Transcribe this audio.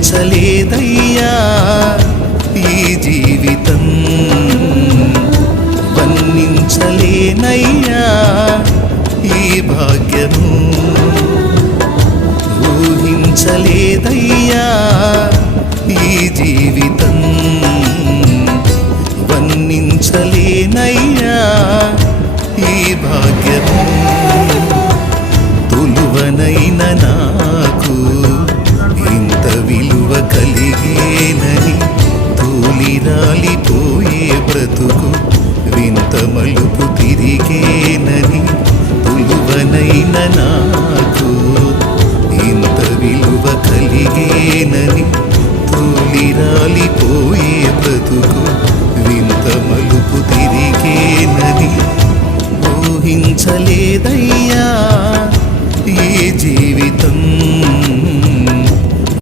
వర్ణించలేదయ్యా ఈ జీవితం, వర్ణించలేనయ్యా ఈ భాగ్యము, ఊహించలేదయ్యా ఈ జీవితం, వర్ణించలేనయ్యా ఈ భాగ్యము. తొలువనైన నాకు ఇంత విలువ కలిగేనని, తూలిరాలిపోయే బ్రతుకు వింత మలుపు తిరిగేనని, తొలువనైన నాకు ఇంత విలువ కలిగేనని, తూలిరాలిపోయే బ్రతుకు వింత మలుపు తిరిగేనని, ఊహించలేదయ్యా ఈ జీవితం.